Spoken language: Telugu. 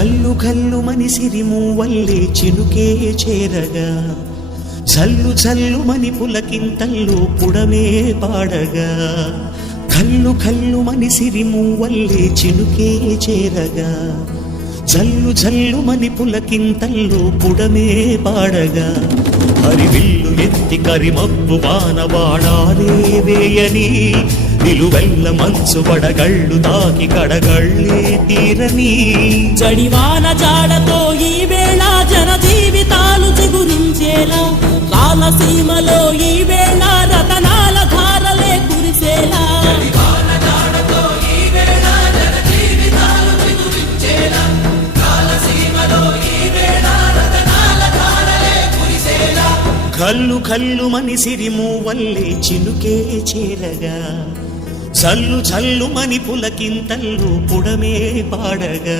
కల్లు కల్లు మని సిరిమూవల్లే చినుకే చేరగా జల్లు జల్లు మని పులకింతల్లో పుడమే పాడగా కల్లు కల్లు మని సిరిమూవల్లే చినుకే చేరగా జల్లు జల్లు మని పులకింతల్లో పుడమే పాడగా హరివిల్లు ఎత్తి కరిమబ్బు బాణబాణాలే వేయని నిలువెల్ల మంచు పడగళ్ళు తాకి కడగళ్ళే తీరని జడివాన జాడతో ఈ వేళ జన జీవితాలు చిగురించేలా రాలసీమలో ఈ వేళ రతనాల ధారలే కురిసేలా కల్లు కల్లు మని సిరిమూవల్లే చినుకే చేరగా జల్లు జల్లు మని పులకింతల్లు పుడమే పాడగా